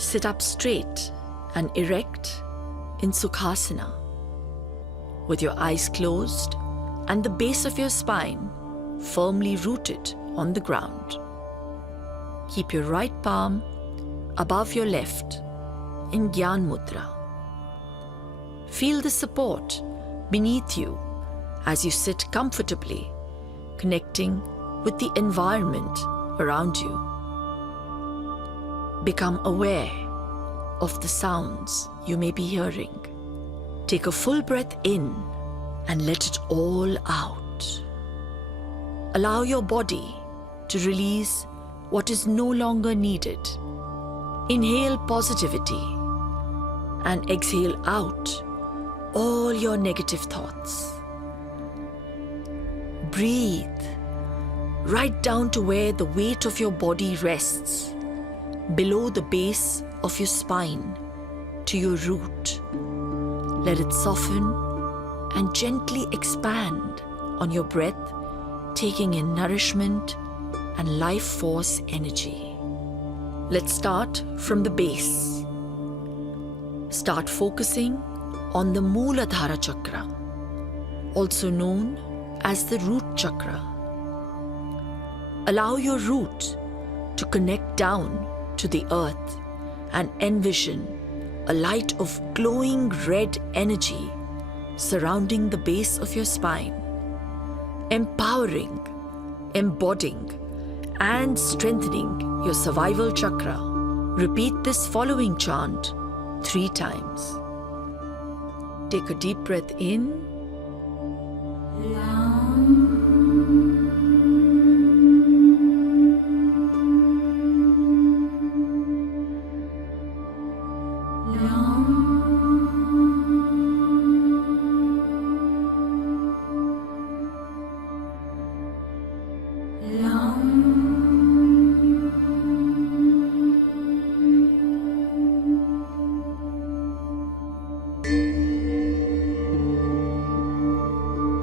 Sit up straight and erect in Sukhasana, with your eyes closed and the base of your spine firmly rooted on the ground. Keep your right palm above your left in Gyan Mudra. Feel the support beneath you as you sit comfortably, connecting with the environment around you. Become aware of the sounds you may be hearing. Take a full breath in and let it all out. Allow your body to release what is no longer needed. Inhale positivity and exhale out all your negative thoughts. Breathe right down to where the weight of your body rests, below the base of your spine to your root. Let it soften and gently expand on your breath, taking in nourishment and life force energy. Let's start from the base. Start focusing on the Mooladhara chakra, also known as the root chakra. Allow your root to connect down to the earth and envision a light of glowing red energy surrounding the base of your spine, empowering, embodying, and strengthening your survival chakra. Repeat this following chant 3 times. Take a deep breath in.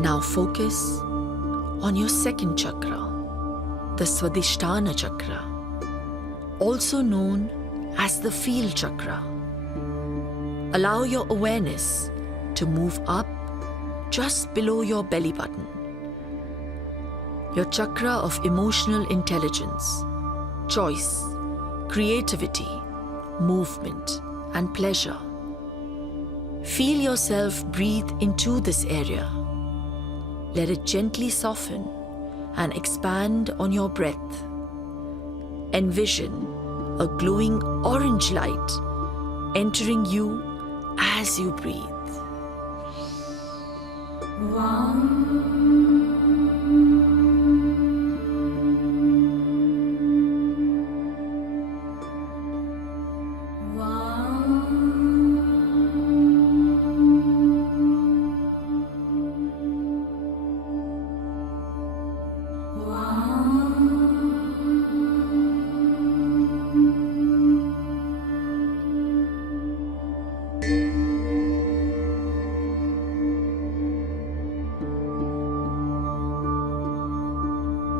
Now focus on your second chakra, the Swadhisthana chakra, also known as the feel chakra. Allow your awareness to move up just below your belly button. Your chakra of emotional intelligence, choice, creativity, movement, and pleasure. Feel yourself breathe into this area. Let it gently soften and expand on your breath. Envision a glowing orange light entering you as you breathe.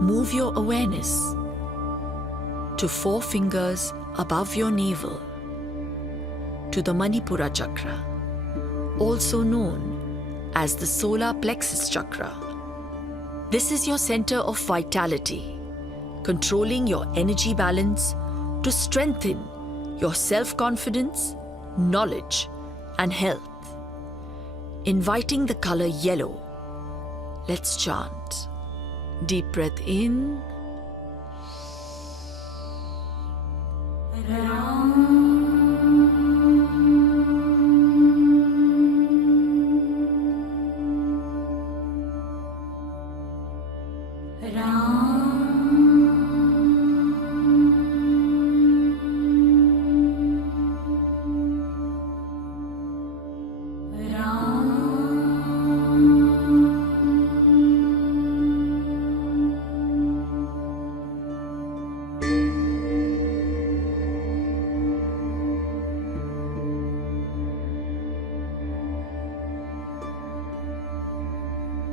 Move your awareness to 4 fingers above your navel, to the Manipura chakra, also known as the solar plexus chakra. This is your center of vitality, controlling your energy balance to strengthen your self-confidence, knowledge, and health. Inviting the color yellow, let's chant. Deep breath in.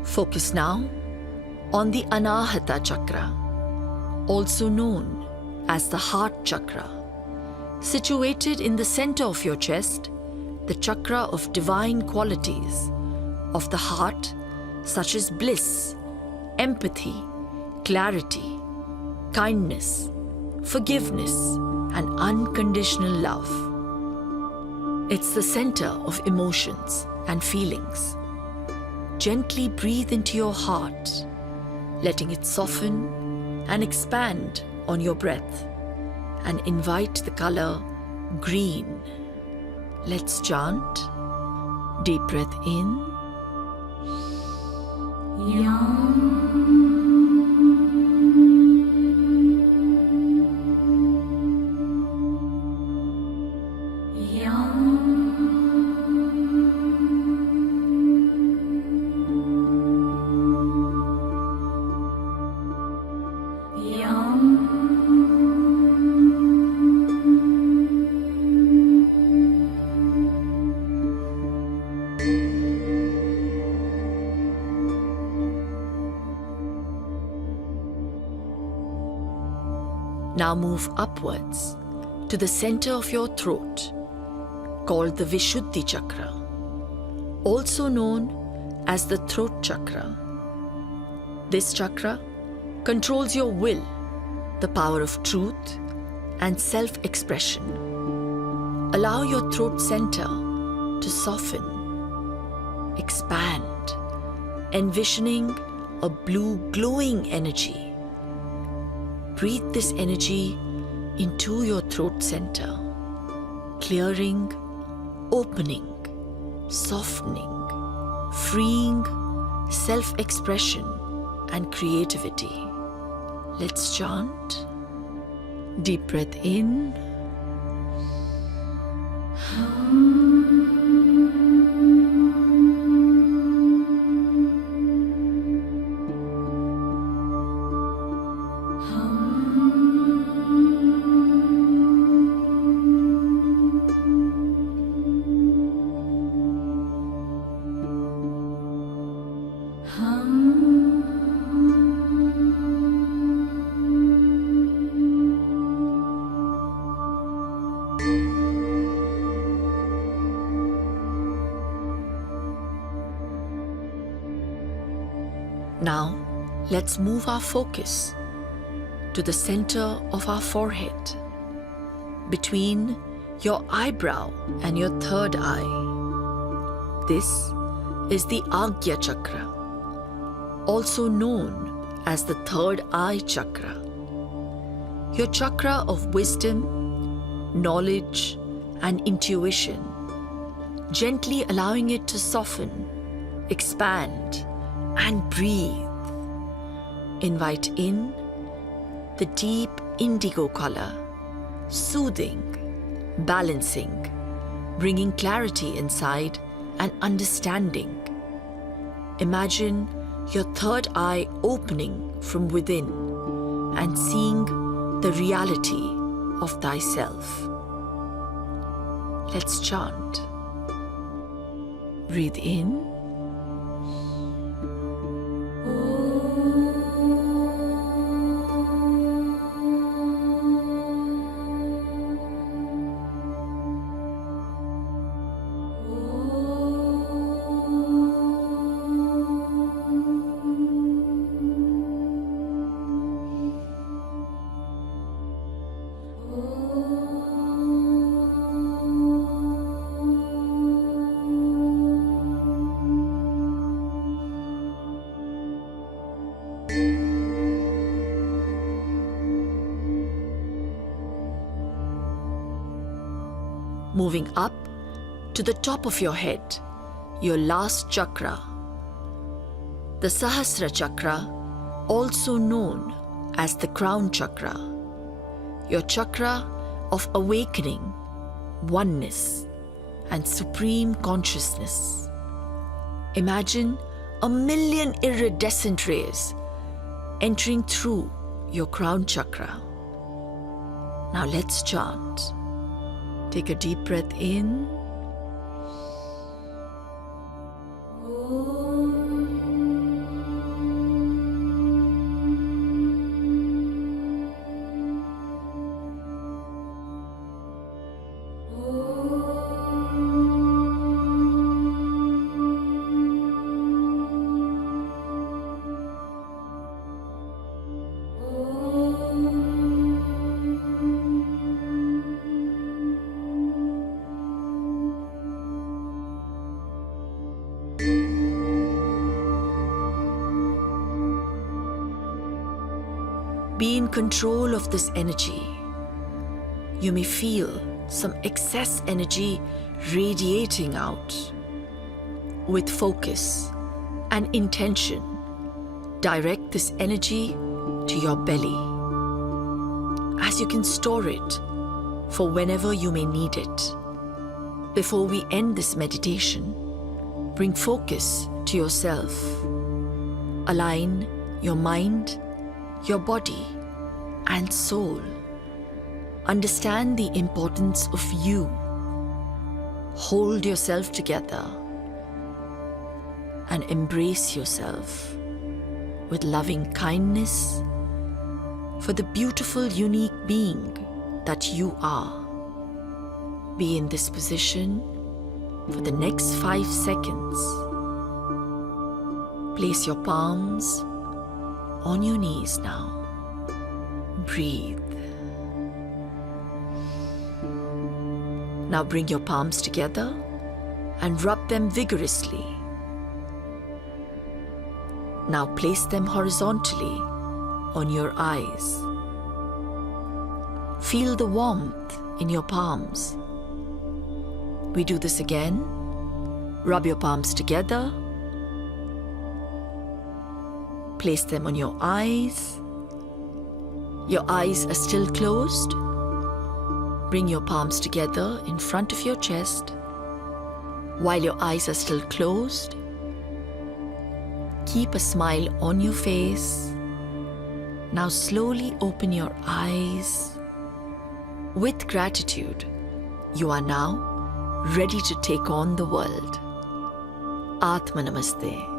Focus now on the Anahata chakra, also known as the heart chakra. Situated in the center of your chest, the chakra of divine qualities of the heart, such as bliss, empathy, clarity, kindness, forgiveness, and unconditional love. It's the center of emotions and feelings. Gently breathe into your heart, letting it soften and expand on your breath, and invite the color green. Let's chant. Deep breath in. Now move upwards to the center of your throat, called the Vishuddhi chakra, also known as the throat chakra. This chakra controls your will, the power of truth, and self-expression. Allow your throat center to soften, expand, envisioning a blue glowing energy. Breathe this energy into your throat center, clearing, opening, softening, freeing self-expression and creativity. Let's chant. Deep breath in. Now, let's move our focus to the center of our forehead, between your eyebrow and your third eye. This is the Agya chakra, also known as the third eye chakra. Your chakra of wisdom, knowledge, and intuition, gently allowing it to soften, expand, and breathe. Invite in the deep indigo color, soothing, balancing, bringing clarity inside and understanding. Imagine your third eye opening from within and seeing the reality of thyself. Let's chant. Breathe in. Moving up to the top of your head, your last chakra, the Sahasra chakra, also known as the crown chakra, your chakra of awakening, oneness, and supreme consciousness. Imagine 1,000,000 iridescent rays entering through your crown chakra. Now let's chant. Take a deep breath in. control of this energy. You may feel some excess energy radiating out. With focus and intention, direct this energy to your belly, as you can store it for whenever you may need it. Before we end this meditation, bring focus to yourself. Align your mind, your body, and soul. Understand the importance of you. Hold yourself together and embrace yourself with loving kindness for the beautiful, unique being that you are. Be in this position for the next 5 seconds. Place your palms on your knees now. Breathe. Now bring your palms together and rub them vigorously. Now place them horizontally on your eyes. Feel the warmth in your palms. We do this again. Rub your palms together. Place them on your eyes. Your eyes are still closed. Bring your palms together in front of your chest. While your eyes are still closed, keep a smile on your face. Now slowly open your eyes. With gratitude, you are now ready to take on the world. Atma Namaste.